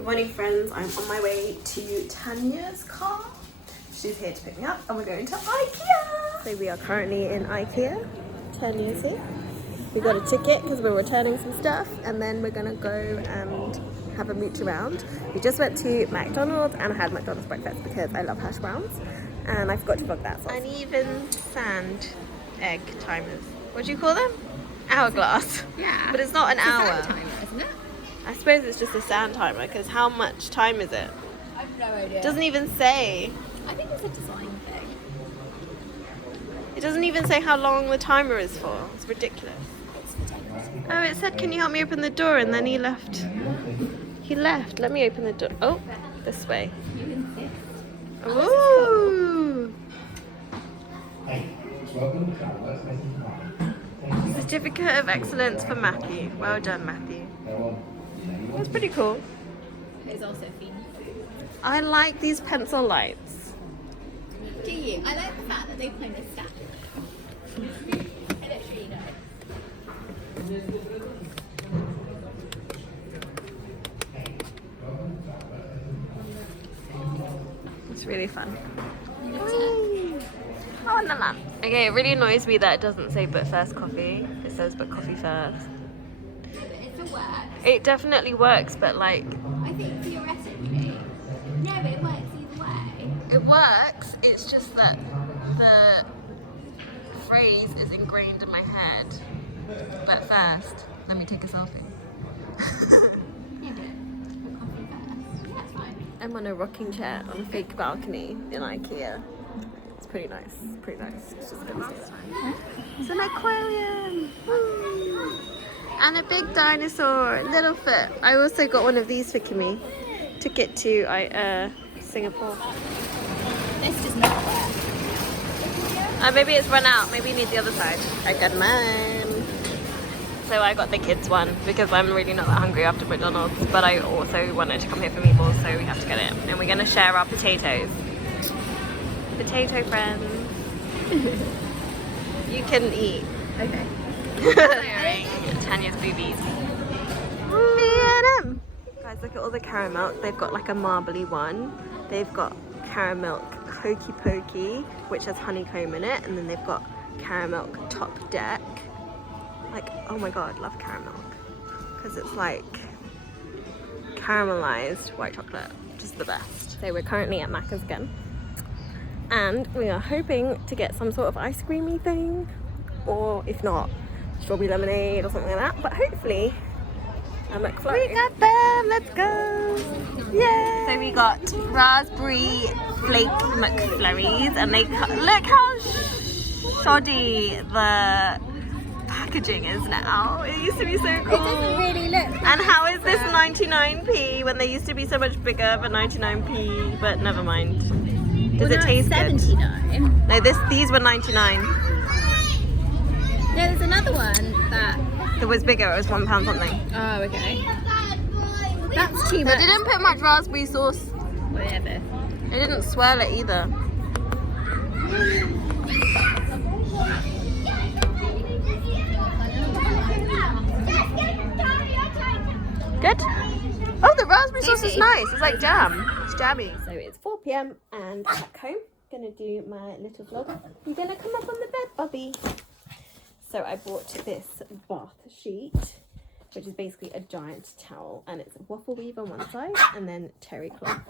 Good morning, friends. I'm on my way to Tanya's car. She's here to pick me up and we're going to Ikea. So we are currently in Ikea. Tanya's here. We got a ticket because we're returning some stuff and then we're gonna go and have a mooch around. We just went to McDonald's and had McDonald's breakfast because I love hash browns and I forgot to vlog that. So uneven sand egg timers. What do you call them? Hourglass. Yeah. But it's not an hour. Timer, isn't it? I suppose it's just a sand timer because how much time is it? I have no idea. It doesn't even say. I think it's a design thing. It doesn't even say how long the timer is for. It's ridiculous. It's ridiculous. Oh, it said, can you help me open the door? And then he left. He left. Let me open the door. Oh, this way. You insist. Ooh. Certificate of Excellence for Matthew. Well done, Matthew. That's pretty cool. It's also themed food. I like these pencil lights. Do you? I like the fact that they kind of stack. I literally know. It's really fun. Oh, la la. Okay, it really annoys me that it doesn't say but first coffee. It says but coffee first. If it works. It definitely works, but like... I think theoretically. No, but it works either way. It works, it's just that the phrase is ingrained in my head. But first, let me take a selfie. Yeah, but coffee first. Yeah, it's fine. I'm on a rocking chair on a fake balcony in Ikea. It's pretty nice, pretty nice. It's just gonna say that. It's an aquarium! Woo. And a big dinosaur, Littlefoot. I also got one of these for Kimmy. Took it to Singapore. This does not work. Maybe it's run out. Maybe you need the other side. I got mine. So I got the kids one because I'm really not that hungry after McDonald's. But I also wanted to come here for meatballs, so we have to get it. And we're going to share our potatoes. Potato friends. You can eat. Okay. Tanya's boobies. VEM. Guys, look at all the caramel. They've got like a marbly one. They've got caramel hokey pokey, which has honeycomb in it, and then they've got caramel top deck. Like, oh my god, love caramel because it's like caramelized white chocolate, just the best. So we're currently at Macca's again, and we are hoping to get some sort of ice creamy thing, or if not, strawberry lemonade or something like that. But hopefully a McFlurry. We got them, let's go! Yay! So we got raspberry flake McFlurries, and they look how shoddy the packaging is now. It used to be so cool. It doesn't really look. And how is this 99p when they used to be so much bigger for 99p? But never mind. Does it taste good? 79. No, these were 99. No, there's another one that. It was bigger. It was £1 something. Oh, okay. That's too They much. didn't put much raspberry sauce. Whatever. They didn't swirl it either. Good? Oh, the raspberry sauce is nice. It's like jam. It's jammy. So it's 4 p.m. and back home. Gonna do my little vlog. You're gonna come up on the bed, Bobby. So I bought this bath sheet, which is basically a giant towel, and it's waffle weave on one side and then terry cloth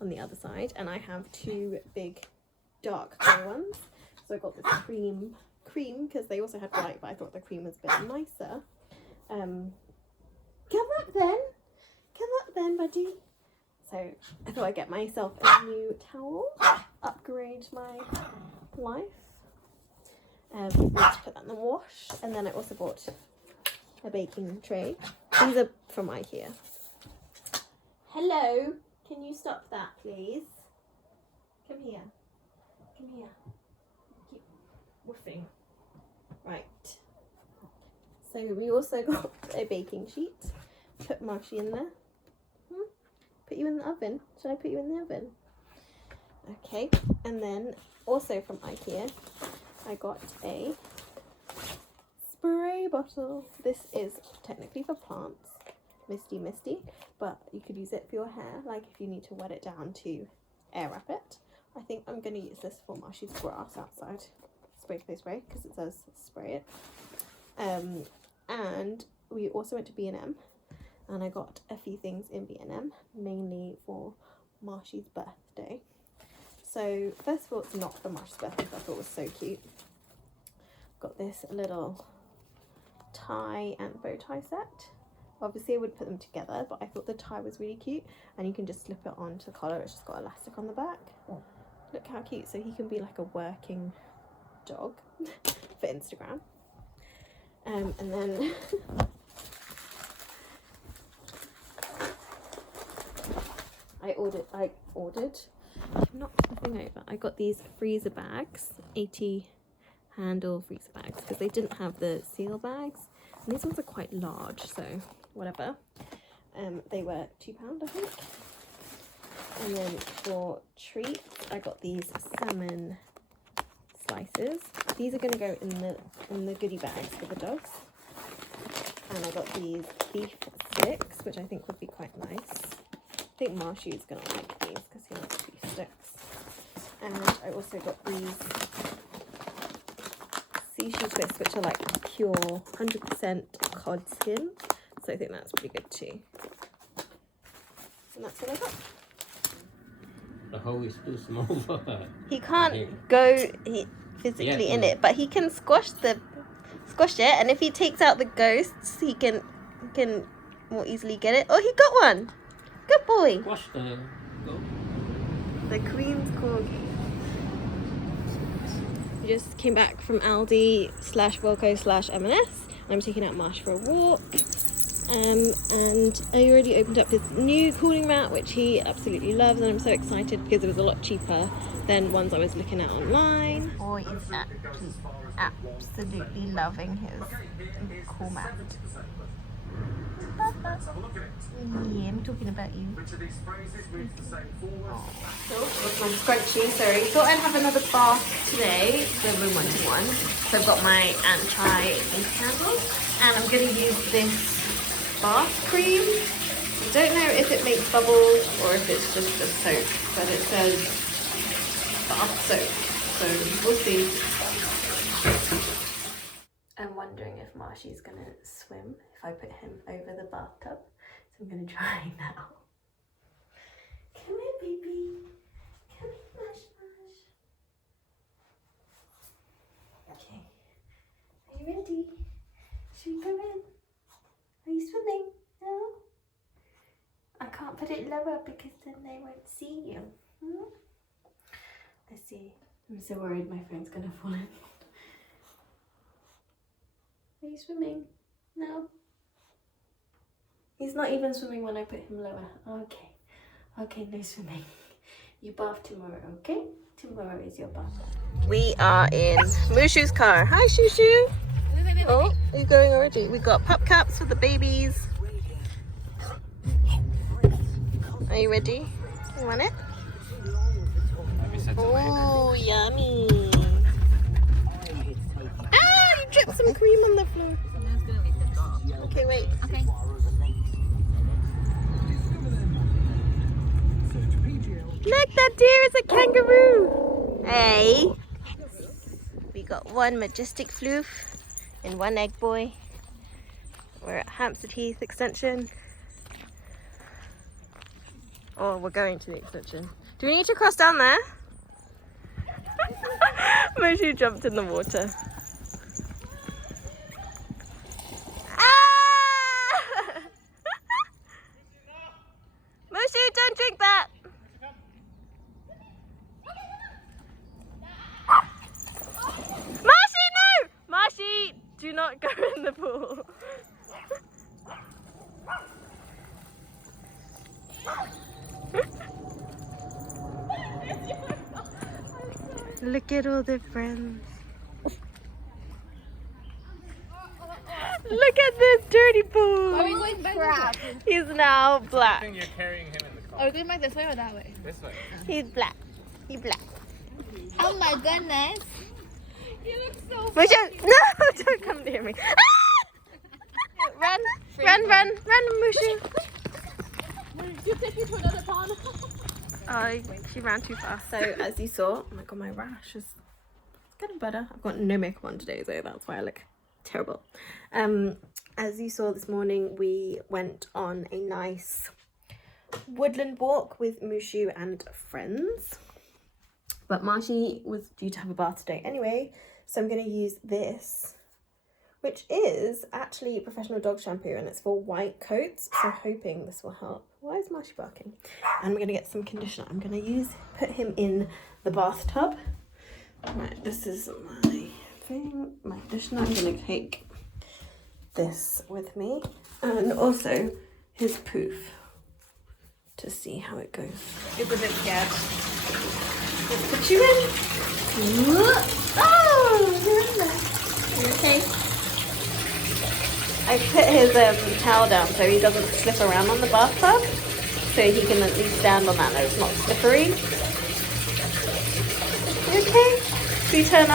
on the other side. And I have two big dark grey ones. So I got this cream because they also had white, but I thought the cream was a bit nicer. Come up then, buddy. So I thought I'd get myself a new towel, upgrade my life. Let's put that in the wash. And then I also bought a baking tray. These are from Ikea. Hello, can you stop that, please? Come here. Come here. Keep woofing. Right. So we also got a baking sheet. Put Marshie in there. Put you in the oven. Should I put you in the oven? Okay. And then also from Ikea, I got a spray bottle. This is technically for plants. misty, but you could use it for your hair, like if you need to wet it down to air wrap it. I think I'm going to use this for Marshie's grass outside. Spray, because it says spray it. And we also went to B&M, and I got a few things in B&M, mainly for Marshie's birthday. So first of all, it's not for Marshie's birthday, but I thought it was so cute. Got this little tie and bow tie set. Obviously I would put them together, but I thought the tie was really cute, and you can just slip it onto the collar. It's just got elastic on the back. Look how cute. So he can be like a working dog for Instagram. And then I knocked the thing over. I got these freezer bags, 80 handle freezer bags, because they didn't have the seal bags, and these ones are quite large, so whatever. They were £2, I think. And then for treats, I got these salmon slices. These are going to go in the goodie bags for the dogs. And I got these beef sticks, which I think would be quite nice. I think Marshie is going to like these because he likes beef sticks. And I also got these sushi twists, which are like pure 100% cod skin. So I think that's pretty good too. And that's what I got. The hole is too small for her. He can't go physically in it, but he can squash it, and if he takes out the ghosts, he can more easily get it. Oh, he got one. Good boy. Squash the ghost. The Queen's Corgi. We just came back from Aldi /Wilco /M&S. I'm taking out Marsh for a walk. And I already opened up his new cooling mat, which he absolutely loves, and I'm so excited because it was a lot cheaper than ones I was looking at online. Boy is absolutely loving his cool mat. Yeah, I'm talking about you. Oh, that's my scrunchie. Sorry, thought I'd have another bath today. I've been wanting one. So I've got my anti-ink candle, and I'm going to use this bath cream. I don't know if it makes bubbles or if it's just a soap, but it says bath soap, so we'll see. I'm wondering if Marshie's gonna swim if I put him over the bathtub, so I'm gonna try now. Come here, baby. Come here, Marsh. Okay, are you ready? Should we go in? Are you swimming? No? I can't put it lower because then they won't see you. Let's see. I'm so worried my phone's gonna fall in. Are you swimming? No? He's not even swimming when I put him lower. Okay. Okay, no swimming. You bath tomorrow, okay? Tomorrow is your bath. We are in Mushu's car. Hi, Shushu. Oh, you're going already. We got pup caps for the babies. Are you ready? You want it? Oh, yummy. Ah, you dripped some cream on the floor. Okay, wait. Okay. Look, that deer is a kangaroo. Hey. We got one majestic floof and one egg boy. We're at Hampstead Heath Extension. Oh, we're going to the extension. Do we need to cross down there? Moshi jumped in the water. Ah! Moshi, don't drink that! Marshie, no! Marshie, do not go in the pool. Look at all the friends. Look at this dirty pool. Are we going back? He's now black. I think you're carrying him in the car. Are we going back this way or that way? This way. He's black. He's black. Oh my goodness. You look so No, don't come near me. Ah! Run, run, Mushu. You take me to another pond. She ran too fast. So as you saw, oh my god, my rash is getting better. I've got no makeup on today, so that's why I look terrible. As you saw this morning, we went on a nice woodland walk with Mushu and friends. But Marshie was due to have a bath today anyway, so I'm going to use this, which is actually professional dog shampoo, and it's for white coats, so hoping this will help. Why is Marshie barking? And we're going to get some conditioner. I'm going to put him in the bathtub. Right, this is my thing, my conditioner. I'm going to take this with me, and also his poof to see how it goes. It was a scared. Let's put you in. Oh, you're in there. You okay? I put his towel down so he doesn't slip around on the bathtub, so he can at least stand on that and it's not slippery. You okay? Should we turn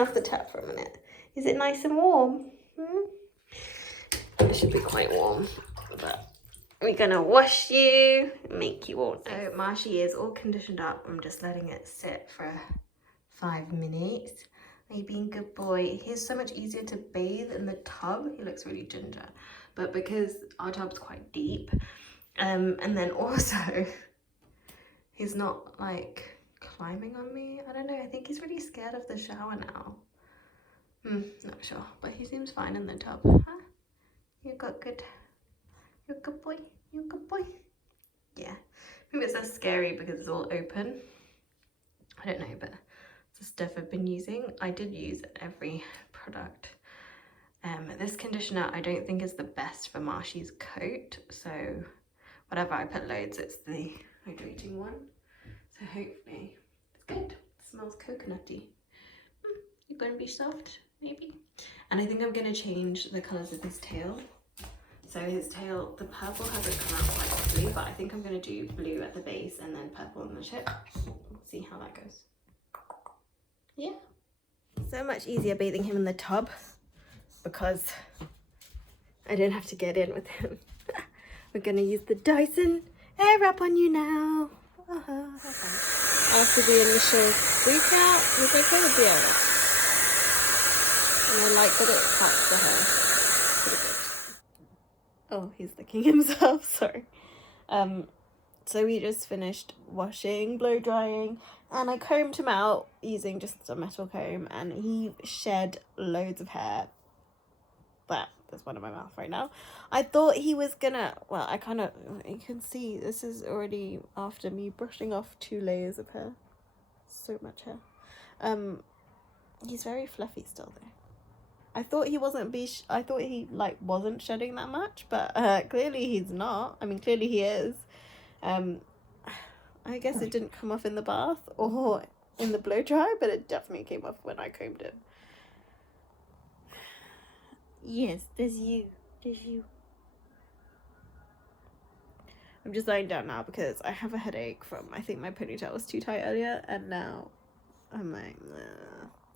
off the tap for a minute? Is it nice and warm? It should be quite warm, but we're gonna wash you, make you all. So Marshie is all conditioned up. I'm just letting it sit for 5 minutes. Are you being a good boy? He's so much easier to bathe in the tub. He looks really ginger, but because our tub's quite deep, and then also he's not like climbing on me. I don't know. I think he's really scared of the shower now. Not sure, but he seems fine in the tub. Huh? You got good. You're a good boy. You're a good boy. Yeah. Maybe it's less scary because it's all open. I don't know, but it's the stuff I've been using. I did use every product. This conditioner I don't think is the best for Marshie's coat. So whatever, I put loads. It's the hydrating one. So hopefully it's good. It smells coconutty. You're going to be soft, maybe. And I think I'm going to change the colours of his tail. So his tail, the purple hasn't come out quite properly, but I think I'm going to do blue at the base and then purple on the tip. We'll see how that goes. Yeah. So much easier bathing him in the tub because I didn't have to get in with him. We're going to use the Dyson Air Wrap on you now. After the initial freak out, we're okay with the air. And I like that it packs the hair. Pretty good. Oh, he's licking himself, sorry. So we just finished washing, blow drying, and I combed him out using just a metal comb, and he shed loads of hair. There's one in my mouth right now. I thought he was gonna, well, you can see this is already after me brushing off 2 layers of hair. So much hair. He's very fluffy still though. I thought he wasn't wasn't shedding that much, but clearly he's not. I mean, clearly he is. I guess it didn't come off in the bath or in the blow dry, but it definitely came off when I combed it. Yes, there's you. I'm just lying down now because I have a headache from, I think my ponytail was too tight earlier, and now I'm like,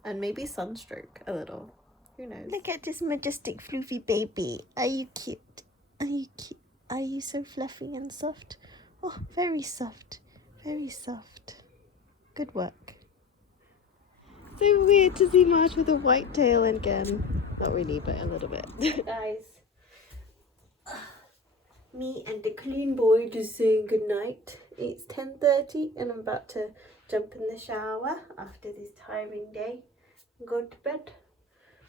and maybe sunstroke a little. Who knows? Look at this majestic floofy baby. Are you cute? Are you cute? Are you so fluffy and soft? Oh, very soft. Very soft. Good work. So weird to see Marsh with a white tail again. Not really, but a little bit. Guys, me and the clean boy just saying goodnight. It's 10:30 and I'm about to jump in the shower after this tiring day and go to bed.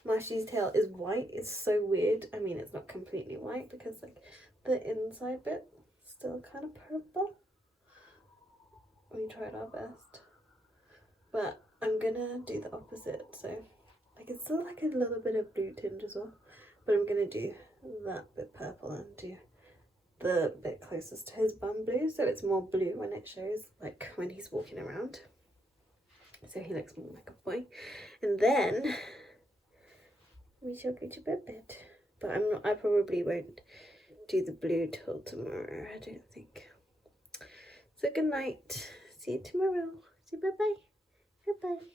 Marshie's tail is white. It's so weird. I mean, it's not completely white because like the inside bit is still kind of purple. We tried our best, but I'm gonna do the opposite. So like it's still like a little bit of blue tinge as well, but I'm gonna do that bit purple and do the bit closest to his bum blue, so it's more blue when it shows, like when he's walking around, so he looks more like a boy. And then we shall go to bed. But I probably won't do the blue till tomorrow, I don't think. So good night. See you tomorrow. Say bye-bye. Bye-bye.